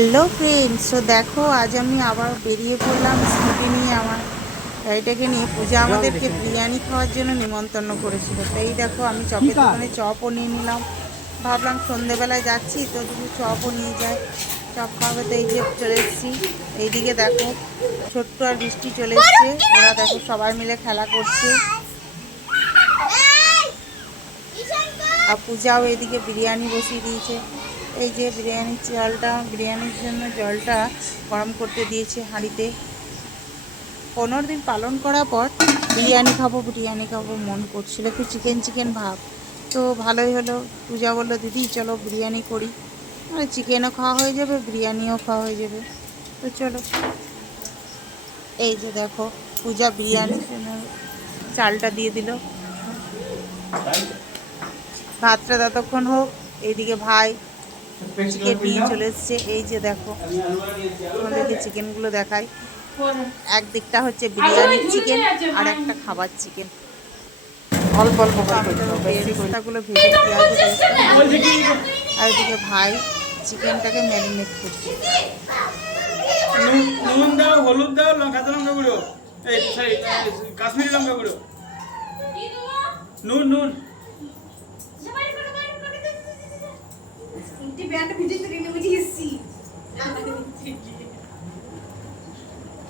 Hello friends, তো দেখো আজ আমি আবার বেরিয়ে পড়লাম স্কুটি নিয়ে। আমার গাড়িটাকে নিয়ে পূজা আমাদেরকে বিরিয়ানি খাওয়ার জন্য নিমন্ত্রণ করেছিল। তো এই দেখো আমি চপের দোকানে চপও নিয়ে নিলাম। ভাবলাম সন্ধেবেলায় যাচ্ছি তো কিছু চপও নিয়ে যায়, চপ খাওয়াবে। তো এই যে চলে এসেছি। এইদিকে দেখো ছোট্ট আর বৃষ্টি চলে এসছে। ওরা দেখো সবাই মিলে খেলা করছে। আর পূজাও এইদিকে বিরিয়ানি বসিয়ে দিয়েছে। এই যে বিরিয়ানির চালটা, বিরিয়ানির জন্য জলটা গরম করতে দিয়েছে হাঁড়িতে। 15 দিন পালন করার পর বিরিয়ানি খাবো মন করছিল, একটু চিকেন চিকেন ভাব। তো ভালোই হলো, পূজা বললো দিদি চলো বিরিয়ানি করি। মানে চিকেনও খাওয়া হয়ে যাবে, বিরিয়ানিও খাওয়া হয়ে যাবে। তো চলো, এই যে দেখো পূজা বিরিয়ানির জন্য চালটা দিয়ে দিল। ভাতটা ততক্ষণ হোক। এইদিকে ভাই চিকেন নিয়ে চলে এসছে। এই যে দেখো আমাদেরকে চিকেনগুলো দেখাই। একদিকটা হচ্ছে বিরিয়ানির চিকেন আর একটা খাবার চিকেন। অল্প অল্প বেরেস্তাগুলো ভেজে পেঁয়াজ, আর এদিকে ভাই চিকেনটাকে ম্যারিনেট করছে। নুন দাও, হলুদ দাও, কাঁচা লঙ্কা গুঁড়ো, এই সরি কাশ্মীরি লঙ্কা গুঁড়ো, নুন নুন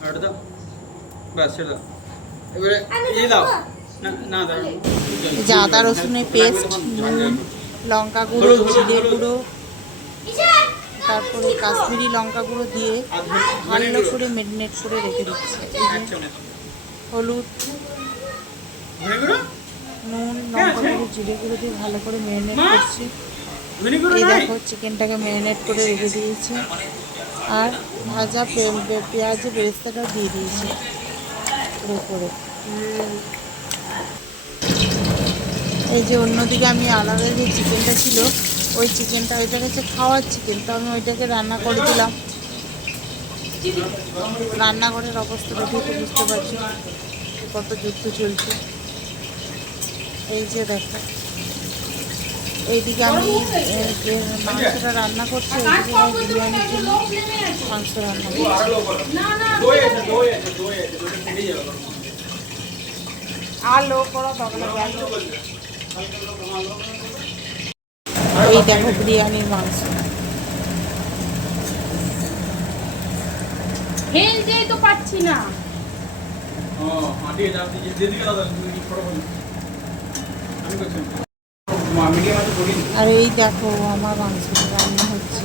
আর দাও, বাস সেটা দাও। এবারে এই দাও, না দাও, যে আদা রসুনের পেস্ট, নুন, লঙ্কা গুঁড়ো, জিরে গুঁড়ো, তারপরে কাশ্মীরি লঙ্কা গুঁড়ো দিয়ে ভালো করে ম্যারিনেট করে রেখে দিচ্ছে। হলুদ, নুন, লঙ্কা গুঁড়ো, জিরে গুঁড়ো দিয়ে ভালো করে ম্যারিনেট করছি। এই দেখো চিকেনটাকে ম্যারিনেট করে রেখে দিয়েছে আর ভাজা পেঁয়াজের বেরেস্তাটা দিয়ে দিয়েছে উপরে। এই যে অন্যদিকে আমি আলাদা যে চিকেনটা ছিল, ওই চিকেনটা, ওইটা হচ্ছে খাওয়ার চিকেন, তো আমি ওইটাকে রান্না করে দিলাম। রান্নাঘরের অবস্থাটা দেখে বুঝতে পারছি কত যুদ্ধ চলছে। এই যে দেখো এইদিকে আমি যে মাংসটা রান্না করছি, ওইদিকে আমি বিরিয়ানির জন্য মাংস রান্না করছি। আলো করা এই দেখো বিরিয়ানির মাংস। ফেলতেই তো পাচ্ছি না। আর এই দেখো আমার মাংসটা রান্না হচ্ছে।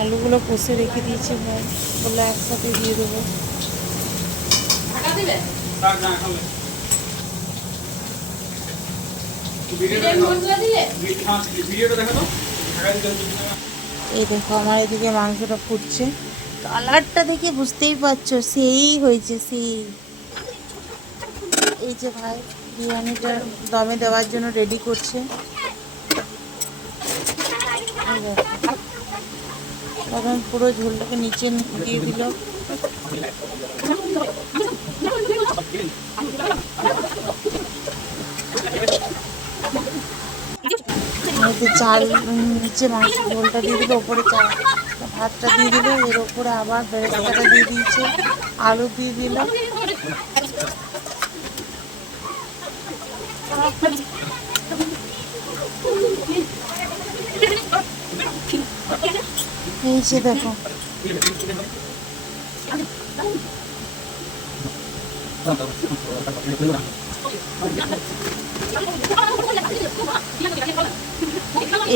আলুগুলো কষে রেখে দিয়েছে ভাই, বলে একসাথে দিয়ে দেবো। এই দেখো আমার এদিকে মাংসটা ফুটছে। কালারটা দেখে বুঝতেই পারছো সেই হয়েছে সেই। এই যে ভাই বিরিয়ানিটা দমে দেওয়ার জন্য রেডি করছে। তখন পুরো ঝোলটাকে নিচে দিয়ে দিল। চাল নিচে মাংস ঝোলটা দিয়ে দিল, ওপরে ভাতটা দিয়ে দিল, এর ওপরে আবার বেরেস্তাটা দিয়ে দিয়েছে, আলু দিয়ে দিল। এই যে দেখো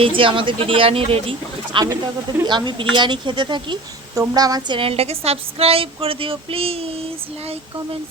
এই যে আমাদের বিরিয়ানি রেডি। আমি বিরিয়ানি খেতে থাকি। তোমরা আমার চ্যানেলটাকে সাবস্ক্রাইব করে দিও প্লিজ, লাইক কমেন্ট।